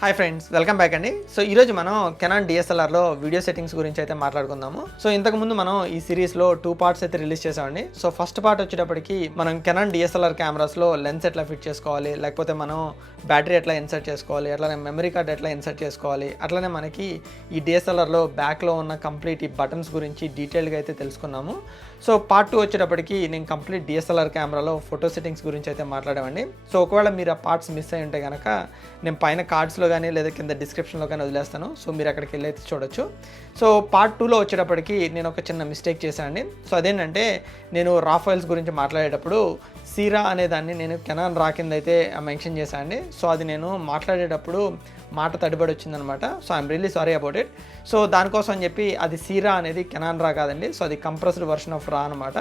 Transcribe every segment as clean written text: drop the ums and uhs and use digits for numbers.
Hi friends, welcome back అండి. So ఈరోజు మనం కెనాన్ డిఎస్ఎల్ఆర్లో వీడియో సెట్టింగ్స్ గురించి అయితే మాట్లాడుకుందాము. సో ఇంతకుముందు మనం ఈ సిరీస్లో 2 పార్ట్స్ అయితే రిలీజ్ చేసామండి. సో ఫస్ట్ పార్ట్ వచ్చేటప్పటికి మనం కెనాన్ డిఎస్ఎల్ఆర్ కెమెరాస్లో లెన్స్ ఎట్లా ఫిట్ చేసుకోవాలి, లేకపోతే మనం బ్యాటరీ ఎట్లా ఇన్సర్ట్ చేసుకోవాలి, అట్లానే మెమరీ కార్డ్ ఎట్లా ఇన్సర్ట్ చేసుకోవాలి, అట్లనే మనకి ఈ డిఎస్ఎల్ఆర్లో బ్యాక్లో ఉన్న కంప్లీట్ ఈ బటన్స్ గురించి డీటెయిల్గా అయితే తెలుసుకున్నాము. సో పార్ట్ 2 వచ్చేటప్పటికి నేను కంప్లీట్ డిఎస్ఎల్ఆర్ కెమెరాలో ఫోటో సెట్టింగ్స్ గురించి అయితే మాట్లాడామండి. సో ఒకవేళ మీరు ఆ పార్ట్స్ మిస్ అయి ఉంటే కనుక నేను పైన కార్డ్స్లో కానీ లేదా కింద డిస్క్రిప్షన్లో కానీ వదిలేస్తాను. సో మీరు అక్కడికి వెళ్ళి అయితే చూడొచ్చు. సో పార్ట్ 2లో వచ్చేటప్పటికి నేను ఒక చిన్న మిస్టేక్ చేశానండి. సో అదేంటంటే నేను రా ఫైల్స్ గురించి మాట్లాడేటప్పుడు సీరా అనే దాన్ని నేను కెనాన్ రా కింద అయితే మెన్షన్ చేశాను అండి. సో అది నేను మాట్లాడేటప్పుడు మాట తడిబడి వచ్చిందనమాట. So I'm really sorry about it. So దానికోసం అని చెప్పి అది సీరా అనేది కెనాన్ రా కాదండి. సో అది కంప్రెస్డ్ వర్షన్ ఆఫ్ రా అనమాట.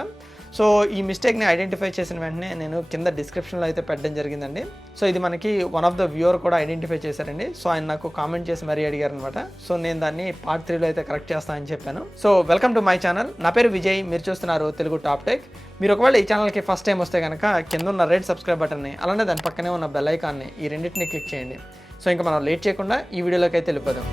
సో ఈ మిస్టేక్ని ఐడెంటిఫై చేసిన వెంటనే నేను కింద డిస్క్రిప్షన్లో అయితే పెట్టడం జరిగిందండి. సో ఇది మనకి వన్ ఆఫ్ ద వ్యూవర్ కూడా ఐడెంటిఫై చేశారండి. సో ఆయన నాకు కామెంట్ చేసి మరీ అడిగారు అనమాట. సో నేను దాన్ని పార్ట్ 3లో అయితే కరెక్ట్ చేస్తానని చెప్పాను. So welcome to my channel. నా పేరు విజయ్, మీరు చూస్తున్నారు తెలుగు టాప్ టెక్. మీరు ఒకవేళ ఈ ఛానల్కి ఫస్ట్ టైం వస్తే కనుక కింద ఉన్న రెడ్ సబ్స్క్రైబ్ బటన్ని, అలానే దాని పక్కనే ఉన్న బెల్ ఐకాన్ని, ఈ రెండింటిని క్లిక్ చేయండి. సో ఇంకా మనం లేట్ చేయకుండా ఈ వీడియోలోకి అయితే వెళ్ళిపోదాం.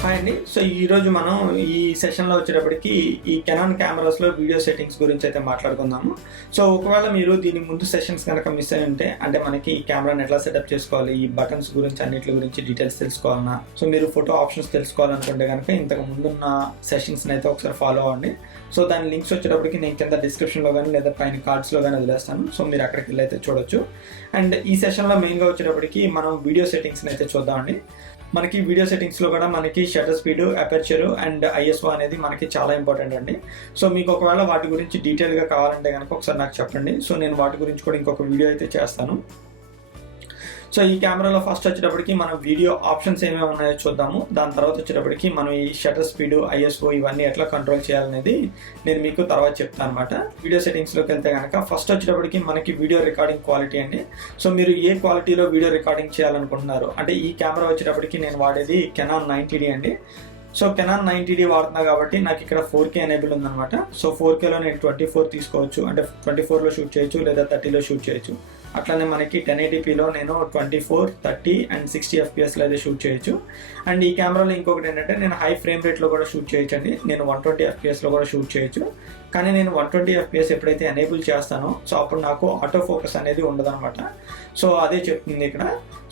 హాయ్ అండి. సో ఈరోజు మనం ఈ సెషన్లో వచ్చేటప్పటికి ఈ కెనాన్ కెమెరాస్లో వీడియో సెట్టింగ్స్ గురించి అయితే మాట్లాడుకుందాము. సో ఒకవేళ మీరు దీని ముందు సెషన్స్ కనుక మిస్ అయి ఉంటే, అంటే మనకి ఈ కెమెరాని ఎట్లా సెటప్ చేసుకోవాలి, ఈ బటన్స్ గురించి అన్నిటి గురించి డీటెయిల్స్ తెలుసుకోవాలన్నా, సో మీరు ఫోటో ఆప్షన్స్ తెలుసుకోవాలనుకుంటే కనుక ఇంతకు ముందున్న సెషన్స్ని అయితే ఒకసారి ఫాలో అవ్వండి. సో దాని లింక్స్ వచ్చేటప్పటికి నేను కింద డిస్క్రిప్షన్లో కానీ లేదా పైన కార్డ్స్లో కానీ వదిలేస్తాను. సో మీరు అక్కడికి వెళ్ళి అయితే చూడొచ్చు. అండ్ ఈ సెషన్లో మెయిన్గా వచ్చేటప్పటికి మనం వీడియో సెట్టింగ్స్ని అయితే చూద్దామండి. మనకి వీడియో సెట్టింగ్స్లో కూడా మనకి shutter speed, aperture and ISO అనేది మనకి చాలా ఇంపార్టెంట్ అండి. సో మీకు ఒకవేళ వాటి గురించి డీటెయిల్గా కావాలంటే కనుక ఒకసారి నాకు చెప్పండి. సో నేను వాటి గురించి కూడా ఇంకొక వీడియో అయితే చేస్తాను. సో ఈ కెమెరాలో ఫస్ట్ వచ్చేటప్పటికి మనం వీడియో ఆప్షన్స్ ఏమేమి ఉన్నాయో చూద్దాము. దాని తర్వాత వచ్చేటప్పటికి మనం ఈ షటర్ స్పీడ్, ఐఎస్ఓ ఇవన్నీ ఎట్లా కంట్రోల్ చేయాలనేది నేను మీకు తర్వాత చెప్తాను అనమాట. వీడియో సెట్టింగ్స్లోకి వెళ్తే కనుక ఫస్ట్ వచ్చేటప్పటికి మనకి వీడియో రికార్డింగ్ క్వాలిటీ అండి. సో మీరు ఏ క్వాలిటీలో వీడియో రికార్డింగ్ చేయాలనుకుంటున్నారు అంటే, ఈ కెమెరా వచ్చేటప్పటికి నేను వాడేది కెనాన్ 90D అండి. సో కెనాన్ 90D వాడుతున్నా కాబట్టి నాకు ఇక్కడ 4K ఎనేబుల్ ఉందన్నమాట. సో 4Kలో నేను 24 తీసుకోవచ్చు, అంటే 24లో షూట్ చేయొచ్చు లేదా 30లో షూట్ చేయొచ్చు. అట్లానే మనకి 1080pలో నేను 24, 30 అండ్ 60 fps అయితే షూట్ చేయొచ్చు. అండ్ ఈ కెమెరాలో ఇంకొకటి ఏంటంటే నేను హై ఫ్రేమ్ రేట్లో కూడా షూట్ చేయొచ్చు అండి. నేను 120 fpsలో కూడా షూట్ చేయొచ్చు. కానీ నేను 120 fps ఎప్పుడైతే ఎనేబుల్ చేస్తానో సో అప్పుడు నాకు ఆటో ఫోకస్ అనేది ఉండదన్నమాట. సో అదే చెప్తుంది ఇక్కడ.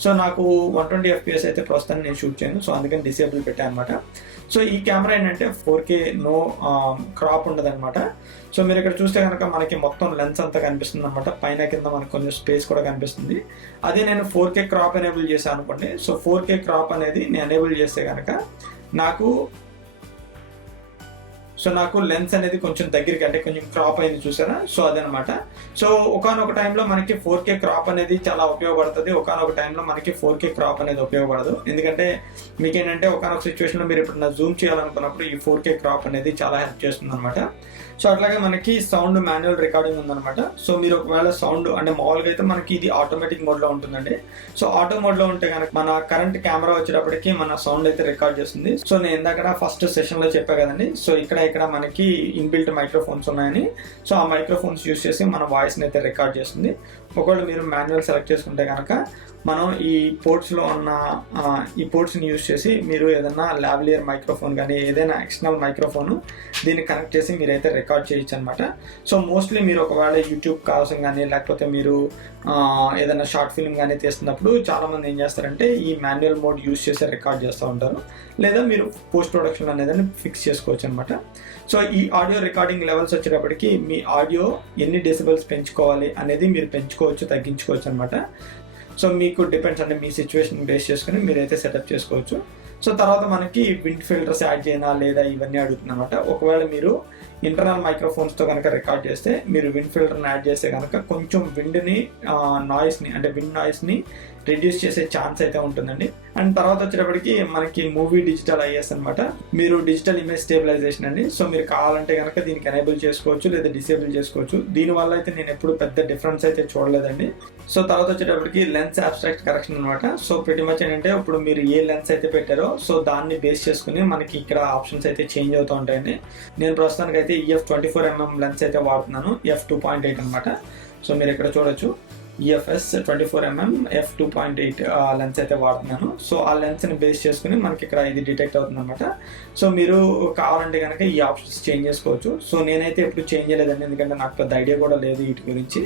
సో నాకు 120 fps అయితే ప్రస్తుతం నేను షూట్ చేయను. సో అందుకని డిసేబుల్ పెట్టాను అనమాట. సో ఈ కెమెరా ఏంటంటే 4K నో క్రాప్ ఉండదు అనమాట. సో మీరు ఇక్కడ చూస్తే కనుక మనకి మొత్తం లెన్స్ అంతా కనిపిస్తుంది అనమాట. పైన కింద మనకు కొంచెం స్పేస్ కూడా కనిపిస్తుంది. అదే నేను 4K క్రాప్ ఎనేబుల్ చేశాను అనుకోండి. సో 4K క్రాప్ అనేది నేను ఎనేబుల్ చేస్తే కనుక నాకు లెన్స్ అనేది కొంచెం దగ్గరికి, అంటే కొంచెం క్రాప్ అయింది చూసారా. సో అదనమాట. సో ఒకానొక టైంలో మనకి 4K క్రాప్ అనేది చాలా ఉపయోగపడుతుంది. ఒకానొక టైంలో మనకి 4K క్రాప్ అనేది ఉపయోగపడదు. ఎందుకంటే మీకేంటంటే ఒకానొక సిచ్యువేషన్లో మీరు ఇప్పుడు జూమ్ చేయాలనుకున్నప్పుడు ఈ 4K క్రాప్ అనేది చాలా హెల్ప్ చేస్తుంది అనమాట. సో అట్లాగే మనకి సౌండ్ మాన్యువల్ రికార్డింగ్ ఉందన్నమాట. సో మీరు ఒకవేళ సౌండ్ అంటే మామూలుగా అయితే మనకి ఇది ఆటోమేటిక్ మోడ్లో ఉంటుందండి. సో ఆటో మోడ్లో ఉంటే కనుక మన కరెంట్ కెమెరా వచ్చేటప్పటికి మన సౌండ్ అయితే రికార్డ్ చేస్తుంది. సో నేను ఇందాక ఫస్ట్ సెషన్లో చెప్పా కదండి. సో ఇక్కడ మనకి ఇన్బిల్ట్ మైక్రోఫోన్స్ ఉన్నాయని. సో ఆ మైక్రోఫోన్స్ యూస్ చేసి మన వాయిస్ని అయితే రికార్డ్ చేస్తుంది. ఒకవేళ మీరు మాన్యువల్ సెలెక్ట్ చేసుకుంటే కనుక మనం ఈ పోర్ట్స్లో ఉన్న ఈ పోర్ట్స్ని యూజ్ చేసి మీరు ఏదైనా లావ్లియర్ మైక్రోఫోన్ కానీ ఏదైనా ఎక్స్టర్నల్ మైక్రోఫోన్ దీన్ని కనెక్ట్ చేసి మీరైతే రికార్డ్ చేయొచ్చు అనమాట. సో మోస్ట్లీ మీరు ఒకవేళ యూట్యూబ్ కోసం కానీ లేకపోతే మీరు ఏదైనా షార్ట్ ఫిల్మ్ కానీ తీస్తున్నప్పుడు చాలామంది ఏం చేస్తారంటే ఈ మాన్యువల్ మోడ్ యూజ్ చేసి రికార్డ్ చేస్తూ ఉంటారు. లేదా మీరు పోస్ట్ ప్రొడక్షన్ అనేది ఫిక్స్ చేసుకోవచ్చు అనమాట. సో ఈ ఆడియో రికార్డింగ్ లెవెల్స్ వచ్చేటప్పటికి మీ ఆడియో ఎన్ని డెసిబెల్స్ పెంచుకోవాలి అనేది మీరు పెంచుకోవచ్చు, తగ్గించుకోవచ్చు అనమాట. సో మీకు డిపెండ్స్, అంటే మీ సిచ్యువేషన్ బేస్ చేసుకుని మీరైతే సెటప్ చేసుకోవచ్చు. సో తర్వాత మనకి విండ్ ఫిల్టర్స్ యాడ్ చేయనా లేదా ఇవన్నీ అడుగుతుంది అనమాట. ఒకవేళ మీరు ఇంటర్నల్ మైక్రోఫోన్స్తో కనుక రికార్డ్ చేస్తే మీరు విండ్ ఫిల్టర్ని యాడ్ చేస్తే కనుక కొంచెం విండ్ని నాయిస్ని, అంటే విండ్ నాయిస్ని రిడ్యూస్ చేసే ఛాన్స్ అయితే ఉంటుందండి. అండ్ తర్వాత వచ్చేటప్పటికి మనకి మూవీ డిజిటల్ ఐఎస్ అనమాట. మీరు డిజిటల్ ఇమేజ్ స్టేబిలైజేషన్ అండి. సో మీరు కావాలంటే కనుక దీనికి ఎనేబుల్ చేసుకోవచ్చు లేదా డిసేబుల్ చేసుకోవచ్చు. దీనివల్ల అయితే నేను ఎప్పుడు పెద్ద డిఫరెన్స్ అయితే చూడలేదండి. సో తర్వాత వచ్చేటప్పటికి లెన్స్ అబ్స్ట్రాక్ట్ కరెక్షన్ అనమాట. సో ప్రతి మచ్ ఏంటంటే ఇప్పుడు మీరు ఏ లెన్స్ అయితే పెట్టారో సో దాన్ని బేస్ చేసుకుని మనకి ఇక్కడ ఆప్షన్స్ అయితే చేంజ్ అవుతూ ఉంటాయండి. నేను ప్రస్తుతానికి అయితే EF 24mm లెన్స్ అయితే వాడుతున్నాను, F2.8 అనమాట. సో మీరు ఇక్కడ చూడొచ్చు. EFS 24mm f2.8 లెన్స్ అయితే వాడుతున్నాను. సో ఆ లెన్స్ని బేస్ చేసుకుని మనకి ఇక్కడ ఇది డిటెక్ట్ అవుతుంది అనమాట. సో మీరు కావాలంటే కనుక ఈ ఆప్షన్స్ చేంజ్ చేసుకోవచ్చు. సో నేనైతే ఎప్పుడు చేంజ్ చేయలేదండి, ఎందుకంటే నాకు పెద్ద ఐడియా కూడా లేదు వీటి గురించి.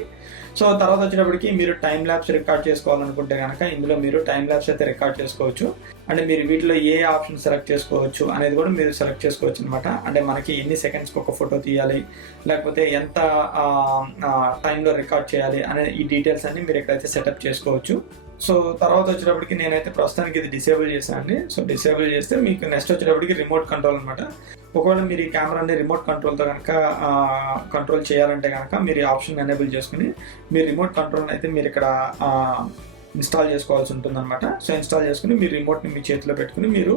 సో తర్వాత వచ్చేటప్పటికి మీరు టైం ల్యాబ్స్ రికార్డ్ చేసుకోవాలనుకుంటే కనుక ఇందులో మీరు టైం ల్యాబ్స్ అయితే రికార్డ్ చేసుకోవచ్చు. అంటే మీరు వీటిలో ఏ ఆప్షన్ సెలెక్ట్ చేసుకోవచ్చు అనేది కూడా మీరు సెలెక్ట్ చేసుకోవచ్చు అనమాట. అంటే మనకి ఎన్ని సెకండ్స్కి ఒక ఫోటో తీయాలి, లేకపోతే ఎంత టైంలో రికార్డ్ చేయాలి అనే ఈ డీటెయిల్స్ అన్ని మీరు ఎక్కడైతే సెటప్ చేసుకోవచ్చు. సో తర్వాత వచ్చేటప్పటికి నేనైతే ప్రస్తుతానికి ఇది డిసేబుల్ చేశాను అండి. సో డిసేబుల్ చేస్తే మీకు నెక్స్ట్ వచ్చేటప్పటికి రిమోట్ కంట్రోల్ అనమాట. ఒకవేళ మీరు ఈ కెమెరాని రిమోట్ కంట్రోల్తో కనుక కంట్రోల్ చేయాలంటే కనుక మీరు ఈ ఆప్షన్ ఎనేబుల్ చేసుకుని మీరు రిమోట్ కంట్రోల్ అయితే మీరు ఇక్కడ ఇన్స్టాల్ చేసుకోవాల్సి ఉంటుంది అనమాట. సో ఇన్స్టాల్ చేసుకుని మీరు రిమోట్ని మీ చేతిలో పెట్టుకుని మీరు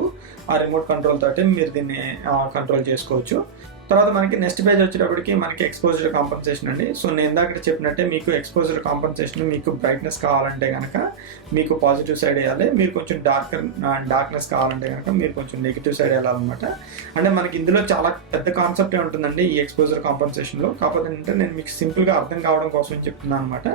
ఆ రిమోట్ కంట్రోల్ తోటి మీరు దీన్ని కంట్రోల్ చేసుకోవచ్చు. తర్వాత మనకి నెక్స్ట్ పేజ్ వచ్చేటప్పటికి మనకి ఎక్స్పోజర్ కాంపన్సేషన్ అండి. సో నేను ఇందాక చెప్పినట్టే మీకు ఎక్స్పోజర్ కాంపన్సేషన్ మీకు బ్రైట్నెస్ కావాలంటే కనుక మీకు పాజిటివ్ సైడ్ వేయాలి, మీరు కొంచెం డార్క్నెస్ కావాలంటే కనుక మీరు కొంచెం నెగిటివ్ సైడ్ వేయాలన్నమాట. అంటే మనకి ఇందులో చాలా పెద్ద కాన్సెప్టే ఉంటుందండి ఈ ఎక్స్పోజర్ కాంపన్సేషన్లో. కాకపోతే ఏంటంటే నేను మీకు సింపుల్గా అర్థం కావడం కోసం చెప్తున్నాను అనమాట.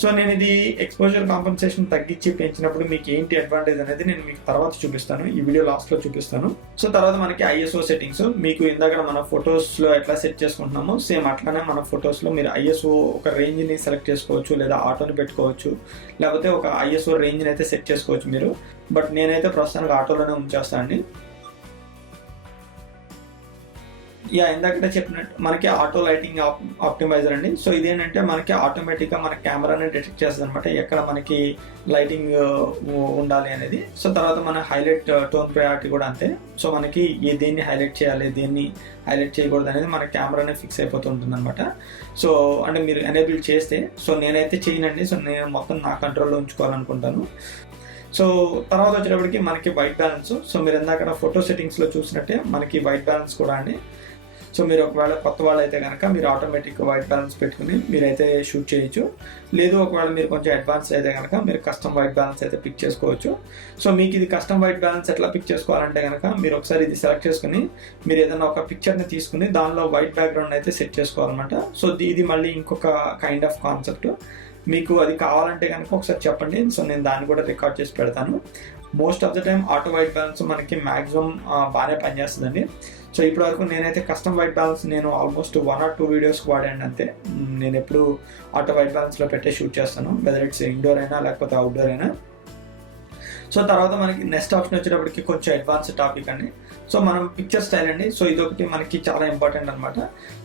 సో నేను ఇది ఎక్స్పోజర్ కాంపన్సేషన్ తగ్గించి పెంచినప్పుడు మీకు ఏంటి అడ్వాంటేజ్ అనేది నేను మీకు తర్వాత చూపిస్తాను, ఈ వీడియో లాస్ట్లో చూపిస్తాను. సో తర్వాత మనకి ISO సెట్టింగ్స్, మీకు ఇందాక మన ఫోటోస్లో ఎట్లా సెట్ చేసుకుంటున్నామో సేమ్ అట్లానే మన ఫొటోస్లో మీరు ISO ఒక రేంజ్ని సెలెక్ట్ చేసుకోవచ్చు, లేదా ఆటోని పెట్టుకోవచ్చు, లేకపోతే ఒక ISO రేంజ్ని అయితే సెట్ చేసుకోవచ్చు మీరు. బట్ నేనైతే ప్రస్తుతానికి ఆటోలోనే ఉంచేస్తాను అండి. ఇందాక చెప్పినట్టు మనకి ఆటో లైటింగ్ ఆప్టిమైజర్ అండి. సో ఇదేంటంటే మనకి ఆటోమేటిక్గా మన కెమెరాని డిటెక్ట్ చేస్తుంది అనమాట ఎక్కడ మనకి లైటింగ్ ఉండాలి అనేది. సో తర్వాత మన హైలైట్ టోన్ ప్రయారిటీ కూడా అంతే. సో మనకి దేన్ని హైలైట్ చేయాలి, దేన్ని హైలైట్ చేయకూడదు అనేది మన కెమెరానే ఫిక్స్ అయిపోతుంటుంది అనమాట. సో అంటే మీరు ఎనేబుల్ చేస్తే, సో నేనైతే చేయనండి. సో నేను మొత్తం నా కంట్రోల్లో ఉంచుకోవాలనుకుంటాను. సో తర్వాత వచ్చేటప్పటికి మనకి వైట్ బ్యాలెన్స్. సో మీరు ఇందాక ఫోటో సెట్టింగ్స్లో చూసినట్టే మనకి వైట్ బ్యాలెన్స్ కూడా అండి. సో మీరు ఒకవేళ కొత్త వాళ్ళు అయితే కనుక మీరు ఆటోమేటిక్గా వైట్ బ్యాలెన్స్ పెట్టుకుని మీరైతే షూట్ చేయొచ్చు. లేదు ఒకవేళ మీరు కొంచెం అడ్వాన్స్ అయితే కనుక మీరు కస్టమ్ వైట్ బ్యాలెన్స్ అయితే పిక్ చేసుకోవచ్చు. సో మీకు ఇది కస్టమ్ వైట్ బ్యాలెన్స్ ఎట్లా పిక్ చేసుకోవాలంటే కనుక మీరు ఒకసారి ఇది సెలెక్ట్ చేసుకుని మీరు ఏదైనా ఒక పిక్చర్ని తీసుకుని దానిలో వైట్ బ్యాక్గ్రౌండ్ అయితే సెట్ చేసుకోవాలన్నమాట. సో ఇది మళ్ళీ ఇంకొక కైండ్ ఆఫ్ కాన్సెప్ట్. మీకు అది కావాలంటే కనుక ఒకసారి చెప్పండి. సో నేను దాన్ని కూడా రికార్డ్ చేసి పెడతాను. Most of the time auto white balance మనకి మ్యాక్సిమం బాగానే పనిచేస్తుందండి. సో ఇప్పటివరకు నేనైతే కస్టమ్ వైట్ బ్యాలెన్స్ నేను ఆల్మోస్ట్ 1 or 2 వీడియోస్కి వాడాను అంతే. నేను ఎప్పుడు ఆటో వైట్ బ్యాలెన్స్లో పెట్టే షూట్ చేస్తాను, వెదర్ ఇట్స్ ఇండోర్ అయినా లేకపోతే అవుట్డోర్ అయినా. సో తర్వాత మనకి నెక్స్ట్ ఆప్షన్ వచ్చేటప్పటికి కొంచెం అడ్వాన్స్ టాపిక్ అండి. సో మనం పిక్చర్ స్టైల్ అండి. సో ఇదొకటి మనకి చాలా ఇంపార్టెంట్ అనమాట.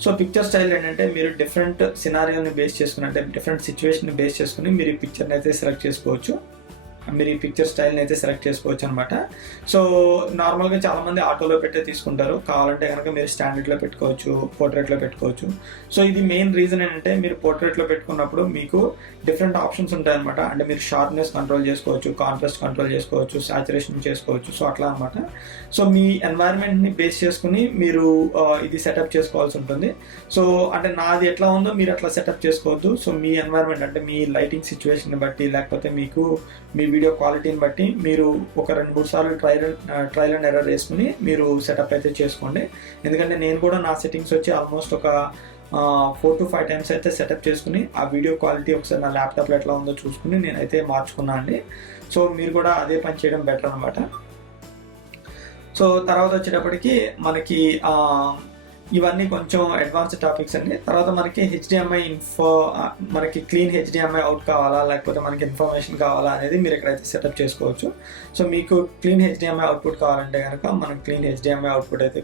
సో పిక్చర్ స్టైల్ ఏంటంటే మీరు డిఫరెంట్ సినారియోని బేస్ చేసుకుని, అంటే డిఫరెంట్ సిచ్యువేషన్ బేస్ చేసుకుని మీరు ఈ పిక్చర్ని అయితే సెలెక్ట్ చేసుకోవచ్చు, మీరు ఈ పిక్చర్ స్టైల్ని అయితే సెలెక్ట్ చేసుకోవచ్చు అనమాట. సో నార్మల్గా చాలామంది ఆటోలో పెట్టే తీసుకుంటారు, కావాలంటే కనుక మీరు స్టాండర్డ్లో పెట్టుకోవచ్చు, పోర్ట్రేట్లో పెట్టుకోవచ్చు. సో ఇది మెయిన్ రీజన్ ఏంటంటే మీరు పోర్ట్రేట్లో పెట్టుకున్నప్పుడు మీకు డిఫరెంట్ ఆప్షన్స్ ఉంటాయి అనమాట. అంటే మీరు షార్ప్నెస్ కంట్రోల్ చేసుకోవచ్చు, కాంట్రాస్ట్ కంట్రోల్ చేసుకోవచ్చు, సాచురేషన్ చేసుకోవచ్చు. సో అట్లా అనమాట. సో మీ ఎన్వైరన్మెంట్ని బేస్ చేసుకుని మీరు ఇది సెటప్ చేసుకోవాల్సి ఉంటుంది. సో అంటే నాది ఎట్లా ఉందో మీరు అట్లా సెటప్ చేసుకోవద్దు. సో మీ ఎన్వైరన్మెంట్ అంటే మీ లైటింగ్ సిచ్యువేషన్ బట్టి, లేకపోతే మీకు మీ వీడియో క్వాలిటీని బట్టి మీరు ఒక 2-3 సార్లు ట్రయల్ అండ్ ఎర్రర్ వేసుకుని మీరు సెటప్ అయితే చేసుకోండి. ఎందుకంటే నేను కూడా నా సెట్టింగ్స్ వచ్చి ఆల్మోస్ట్ ఒక 4 to 5 times అయితే సెటప్ చేసుకుని ఆ వీడియో క్వాలిటీ ఒకసారి నా ల్యాప్టాప్లో ఎట్లా ఉందో చూసుకుని నేనైతే మార్చుకున్నాను అండి. సో మీరు కూడా అదే పని చేయడం బెటర్ అనమాట. సో తర్వాత వచ్చేటప్పటికి మనకి ఇవన్నీ కొంచెం అడ్వాన్స్ టాపిక్స్ అండి. తర్వాత మనకి HDMI మనకి క్లీన్ HDMI అవుట్ కావాలా, లేకపోతే మనకి ఇన్ఫర్మేషన్ కావాలా అనేది మీరు ఎక్కడైతే సెటప్ చేసుకోవచ్చు. సో మీకు క్లీన్ HDMI అవుట్పుట్ కావాలంటే కనుక మనం క్లీన్ HDMI అవుట్పుట్ అయితే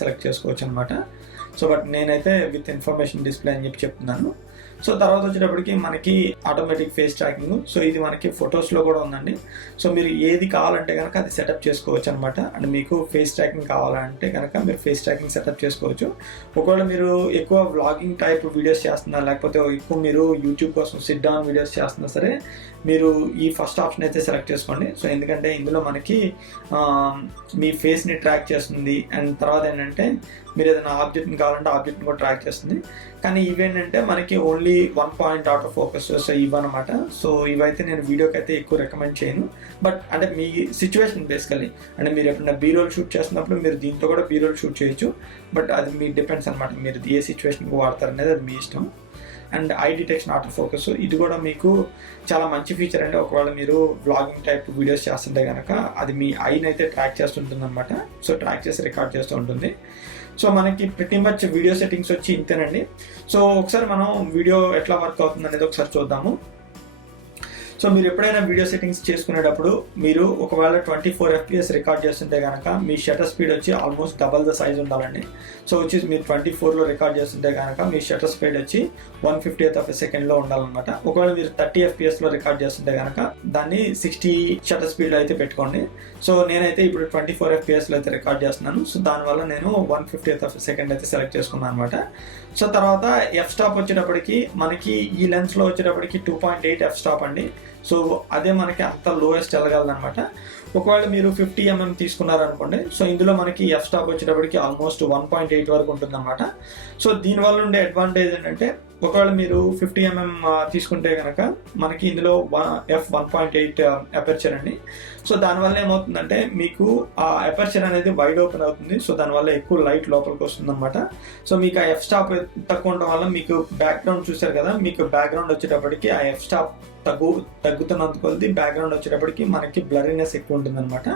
సెలెక్ట్ చేసుకోవచ్చు అనమాట. సో బట్ నేనైతే విత్ ఇన్ఫర్మేషన్ డిస్ప్లే అని చెప్తున్నాను. సో తర్వాత వచ్చేటప్పటికి మనకి ఆటోమేటిక్ ఫేస్ ట్రాకింగ్. సో ఇది మనకి ఫొటోస్లో కూడా ఉందండి. సో మీరు ఏది కావాలంటే కనుక అది సెటప్ చేసుకోవచ్చు అనమాట. అంటే మీకు ఫేస్ ట్రాకింగ్ కావాలంటే కనుక మీరు ఫేస్ ట్రాకింగ్ సెటప్ చేసుకోవచ్చు. ఒకవేళ మీరు ఎక్కువ వ్లాగింగ్ టైప్ వీడియోస్ చేస్తున్నారు, లేకపోతే ఎక్కువ మీరు యూట్యూబ్ కోసం సిట్ డౌన్ వీడియోస్ చేస్తున్నా సరే మీరు ఈ ఫస్ట్ ఆప్షన్ అయితే సెలెక్ట్ చేసుకోండి. సో ఎందుకంటే ఇందులో మనకి మీ ఫేస్ని ట్రాక్ చేస్తుంది, అండ్ తర్వాత ఏంటంటే మీరు ఏదైనా ఆబ్జెక్ట్ని కావాలంటే ఆబ్జెక్ట్ని కూడా ట్రాక్ చేస్తుంది. కానీ ఇవేంటంటే మనకి only 1 point auto focus. So ఇవన్నమాట. సో ఇవైతే నేను వీడియోకి అయితే ఎక్కువ రికమెండ్ చేయను. బట్ అంటే మీ సిచ్యువేషన్ బేసికలీ, అంటే మీరు ఎప్పుడైనా బీరోల్ షూట్ చేస్తున్నప్పుడు మీరు దీంతో కూడా బీరోల్ షూట్ చేయొచ్చు. బట్ అది మీ డిపెండ్స్ అనమాట, మీరు ఏ సిచ్యువేషన్కి వాడతారనేది అది మీ ఇష్టం. And I detection auto focus, ఇది కూడా మీకు చాలా మంచి ఫీచర్ అండి. ఒకవేళ మీరు వ్లాగింగ్ టైప్ వీడియోస్ చేస్తుంటే కనుక అది మీ ఐని అయితే ట్రాక్ చేస్తుంటుంది అనమాట. సో ట్రాక్ చేసి రికార్డ్ చేస్తూ ఉంటుంది. సో మనకి ప్రతి మచ్ వీడియో సెట్టింగ్స్ వచ్చి ఇంతేనండి. సో ఒకసారి మనం వీడియో ఎట్లా వర్క్ అవుతుంది అనేది ఒకసారి చూద్దాము. సో మీరు ఎప్పుడైనా వీడియో సెట్టింగ్స్ చేసుకునేటప్పుడు మీరు ఒకవేళ 24 FPS రికార్డ్ చేస్తుంటే కనుక మీ షటర్ స్పీడ్ వచ్చి ఆల్మోస్ట్ డబల్ ద సైజ్ ఉండాలండి. సో వచ్చి మీరు 24లో రికార్డ్ చేస్తుంటే కనుక మీ షటర్ స్పీడ్ వచ్చి 1/50th of a సెకండ్లో ఉండాలన్నమాట. ఒకవేళ మీరు 30 FPSలో రికార్డ్ చేస్తుంటే కనుక దాన్ని 60 షటర్ స్పీడ్లో అయితే పెట్టుకోండి. సో నేనైతే ఇప్పుడు 24 FPSలో అయితే రికార్డ్ చేస్తున్నాను. సో దానివల్ల నేను 1/50th of a సెకండ్ అయితే సెలెక్ట్ చేసుకున్నాను అనమాట. సో తర్వాత ఎఫ్ స్టాప్ వచ్చేటప్పటికి మనకి ఈ లెన్స్లో వచ్చేటప్పటికి 2.8 ఎఫ్ స్టాప్ అండి. సో అదే మనకి అంత లోయెస్ట్ వెళ్ళగలదనమాట. ఒకవేళ మీరు 50 mm తీసుకున్నారనుకోండి, సో ఇందులో మనకి ఎఫ్ స్టాప్ వచ్చేటప్పటికి ఆల్మోస్ట్ 1.8 వరకు ఉంటుంది అనమాట. సో దీనివల్ల ఉండే అడ్వాంటేజ్ ఏంటంటే ఒకవేళ మీరు 50 mm తీసుకుంటే కనుక మనకి ఇందులో f1.8 అపెర్చర్ అండి. సో దానివల్ల ఏమవుతుందంటే మీకు ఆ అపెర్చర్ అనేది వైడ్ ఓపెన్ అవుతుంది. సో దానివల్ల ఎక్కువ లైట్ లోపలికి వస్తుంది అనమాట. సో మీకు ఆ ఎఫ్ స్టాప్ తక్కువ ఉండడం వల్ల మీకు బ్యాక్గ్రౌండ్ చూసారు కదా, మీకు బ్యాక్గ్రౌండ్ వచ్చేటప్పటికి ఆ ఎఫ్ స్టాప్ తగ్గుతున్నంత కొద్ది బ్యాక్గ్రౌండ్ వచ్చేటప్పటికి మనకి బ్లరీనెస్ ఎక్కువ ఉంటుంది అనమాట.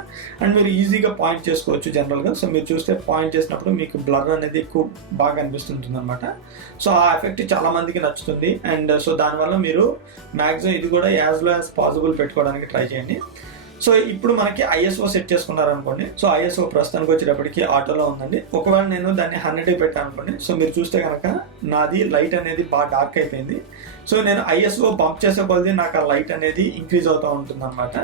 అండ్ మీరు ఈజీగా పాయింట్ చేసుకోవచ్చు జనరల్గా. సో మీరు చూస్తే పాయింట్ చేసినప్పుడు మీకు బ్లర్ అనేది ఎక్కువ బాగా అనిపిస్తుంటుంది అనమాట. సో ఆ ఎఫెక్ట్ చాలా మందికి నచ్చుతుంది. అండ్ సో దానివల్ల మీరు మ్యాక్సిమం ఇది కూడా యాజ్ లో యాజ్ పాసిబుల్ పెట్టుకోవడానికి ట్రై చేయండి. సో ఇప్పుడు మనకి ఐఎస్ఓ సెట్ చేసుకున్నారనుకోండి. సో ఐఎస్ఓ ప్రస్తుతానికి వచ్చేటప్పటికి ఆటోలో ఉందండి. ఒకవేళ నేను దాన్ని 100 పెట్టాను అనుకోండి, సో మీరు చూస్తే కనుక నాది లైట్ అనేది బాగా డార్క్ అయిపోయింది. సో నేను ఐఎస్ఓ బంప్ చేసే కొద్దీ నాకు ఆ లైట్ అనేది ఇంక్రీజ్ అవుతూ ఉంటుంది అనమాట.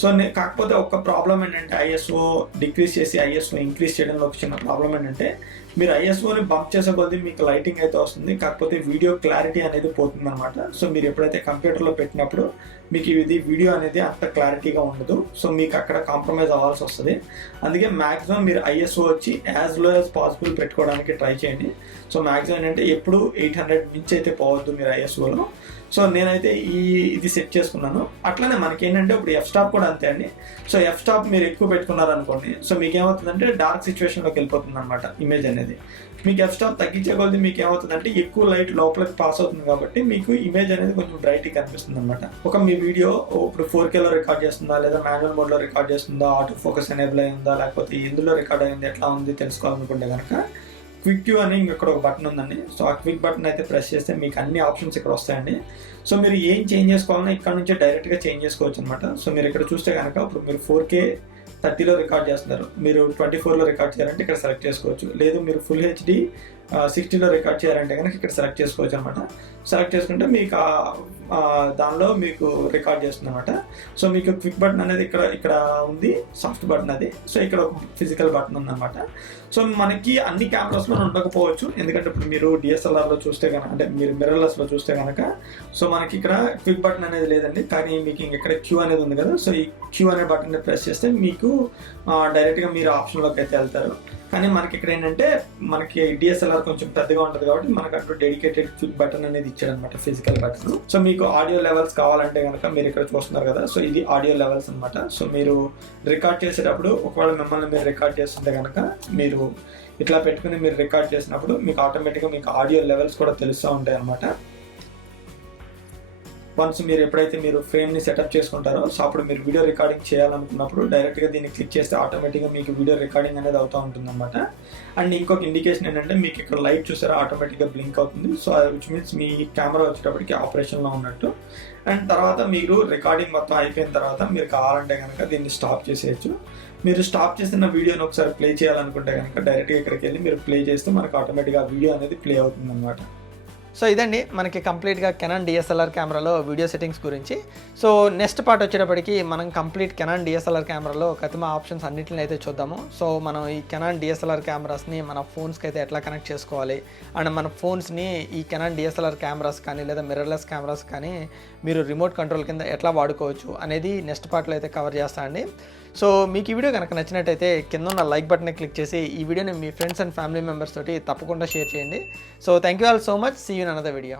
సో కాకపోతే ఒక ప్రాబ్లం ఏంటంటే ఐఎస్ఓ డిక్రీజ్ చేసి ఐఎస్ఓ ఇంక్రీజ్ చేయడంలో ఒక చిన్న ప్రాబ్లం ఏంటంటే మీరు ఐఎస్ఓని బంప్ చేసే కొద్దీ మీకు లైటింగ్ అయితే వస్తుంది, కాకపోతే వీడియో క్లారిటీ అనేది పోతుంది అనమాట. సో మీరు ఎప్పుడైతే కంప్యూటర్లో పెట్టినప్పుడు మీకు ఇది వీడియో అనేది అంత క్లారిటీగా ఉండదు. సో మీకు అక్కడ కాంప్రమైజ్ అవ్వాల్సి వస్తుంది. అందుకే మ్యాక్సిమం మీరు ఐఎస్ఓ వచ్చి యాజ్ లో యాజ్ పాసిబుల్ పెట్టుకోవడానికి ట్రై చేయండి. సో మ్యాక్సిమం ఏంటంటే ఎప్పుడు 800 మించి అయితే పోవద్దు మీరు ఐఎస్ఓలో. సో నేనైతే ఇది సెట్ చేసుకున్నాను. అట్లనే మనకి ఏంటంటే ఇప్పుడు ఎఫ్ స్టాప్ కూడా అంతే అండి. సో ఎఫ్ స్టాప్ మీరు ఎక్కువ పెట్టుకున్నారనుకోండి, సో మీకు ఏమవుతుందంటే డార్క్ సిచ్యువేషన్లోకి వెళ్ళిపోతుంది అనమాట ఇమేజ్ అనేది. మీకు ఎఫ్ స్టాప్ తగ్గించే కొద్ది మీకు ఏమవుతుందంటే ఎక్కువ లైట్ లోపలికి పాస్ అవుతుంది కాబట్టి మీకు ఇమేజ్ అనేది కొంచెం బ్రైట్గా కనిపిస్తుంది అనమాట. ఒక మీ వీడియో ఇప్పుడు 4Kలో రికార్డ్ చేస్తుందా, లేదా మాన్యువల్ మోడ్లో రికార్డ్ చేస్తుందా, ఆటో ఫోకస్ ఎనేబుల్ అయిందా, లేకపోతే ఎందులో రికార్డ్ అయింది, ఎట్లా ఉంది తెలుసుకోవాలనుకుంటే కనుక క్విక్ క్యూ అని ఇక్కడ ఒక బటన్ ఉందండి. సో ఆ క్విక్ బటన్ అయితే ప్రెస్ చేస్తే మీకు అన్ని ఆప్షన్స్ ఇక్కడ వస్తాయండి. సో మీరు ఏం చేంజ్ చేసుకోవాలన్నా ఇక్కడ నుంచే డైరెక్ట్గా చేంజ్ చేసుకోవచ్చు అనమాట. సో మీరు ఇక్కడ చూస్తే కనుక ఇప్పుడు మీరు 4K 30లో రికార్డ్ చేస్తున్నారు, మీరు 24లో రికార్డ్ చేయాలంటే ఇక్కడ సెలెక్ట్ చేసుకోవచ్చు. లేదు మీరు ఫుల్ HD 60లో రికార్డ్ చేయాలంటే కనుక ఇక్కడ సెలెక్ట్ చేసుకోవచ్చు అనమాట. సెలెక్ట్ చేసుకుంటే మీకు దానిలో మీకు రికార్డ్ చేస్తుంది అనమాట. సో మీకు క్విక్ బటన్ అనేది ఇక్కడ ఉంది, సాఫ్ట్ బటన్ అది. సో ఇక్కడ ఒక ఫిజికల్ బటన్ ఉందన్నమాట. సో మనకి అన్ని కెమెరాస్లో ఉండకపోవచ్చు, ఎందుకంటే ఇప్పుడు మీరు DSLRలో చూస్తే కనుక, అంటే మీరు మిర్రర్లెస్లో చూస్తే కనుక సో మనకి ఇక్కడ క్విక్ బటన్ అనేది లేదండి. కానీ మీకు ఇక్కడ క్యూ అనేది ఉంది కదా, సో ఈ క్యూ అనే బటన్ని ప్రెస్ చేస్తే మీకు డైరెక్ట్గా మీరు ఆప్షన్లోకి అయితే వెళ్తారు. కానీ మనకి ఇక్కడ ఏంటంటే మనకి DSLR కొంచెం పెద్దగా ఉంటుంది కాబట్టి మనకు అటు డెడికేటెడ్ క్విక్ బటన్ అనేది ఇచ్చాడు అనమాట, ఫిజికల్ బటన్. సో మీకు ఆడియో లెవెల్స్ కావాలంటే కనుక మీరు ఇక్కడ చూస్తున్నారు కదా, సో ఇది ఆడియో లెవెల్స్ అనమాట. సో మీరు రికార్డ్ చేసేటప్పుడు ఒకవేళ మిమ్మల్ని మీరు రికార్డ్ చేస్తుంటే కనుక మీరు ఇట్లా పెట్టుకుని మీరు రికార్డ్ చేసినప్పుడు మీకు ఆటోమేటిక్గా మీకు ఆడియో లెవెల్స్ కూడా తెలుస్తూ ఉంటాయి అనమాట. వన్స్ మీరు ఎప్పుడైతే మీరు ఫ్రేమ్ని సెటప్ చేసుకుంటారో, సో అప్పుడు మీరు వీడియో రికార్డింగ్ చేయాలనుకున్నప్పుడు డైరెక్ట్గా దీన్ని క్లిక్ చేస్తే ఆటోమేటిక్గా మీకు వీడియో రికార్డింగ్ అనేది అవుతూ ఉంటుంది అనమాట. అండ్ ఇంకొక ఇండికేషన్ ఏంటంటే మీకు ఇక్కడ లైట్ చూసారా ఆటోమేటిక్గా బ్లింక్ అవుతుంది. So which means me camera వచ్చేటప్పటికి ఆపరేషన్లో ఉన్నట్టు. అండ్ తర్వాత మీరు రికార్డింగ్ మొత్తం అయిపోయిన తర్వాత మీరు కావాలంటే కనుక దీన్ని స్టాప్ చేసేయచ్చు. మీరు స్టాప్ చేసిన వీడియోని ఒకసారి ప్లే చేయాలనుకుంటే కనుక డైరెక్ట్గా ఇక్కడికి వెళ్ళి మీరు ప్లే చేస్తే మనకు ఆటోమేటిక్గా వీడియో అనేది ప్లే అవుతుంది అనమాట. సో ఇదండి మనకి కంప్లీట్గా కెనాన్ DSLR కెమెరాలో వీడియో సెట్టింగ్స్ గురించి. సో నెక్స్ట్ పార్ట్ వచ్చేటప్పటికి మనం కంప్లీట్ కెనాన్ DSLR కెమెరాలో కతిమ ఆప్షన్స్ అన్నింటిని అయితే చూద్దాము. సో మనం ఈ కెనాన్ DSLR కెమెరాస్ని మన ఫోన్స్కి అయితే ఎట్లా కనెక్ట్ చేసుకోవాలి, అండ్ మన ఫోన్స్ని ఈ కెనాన్ DSLR కెమెరాస్ కానీ లేదా మిర్రర్లెస్ కెమెరాస్ కానీ మీరు రిమోట్ కంట్రోల్ కింద ఎట్లా వాడుకోవచ్చు అనేది నెక్స్ట్ పార్ట్లో అయితే కవర్ చేస్తా అండి. సో మీకు ఈ వీడియో కనుక నచ్చినట్టయితే కింద ఉన్న లైక్ బటన్ని క్లిక్ చేసి ఈ వీడియోని మీ ఫ్రెండ్స్ అండ్ ఫ్యామిలీ మెంబర్స్ తోటి తప్పకుండా షేర్ చేయండి. So thank you all so much. See you in another video.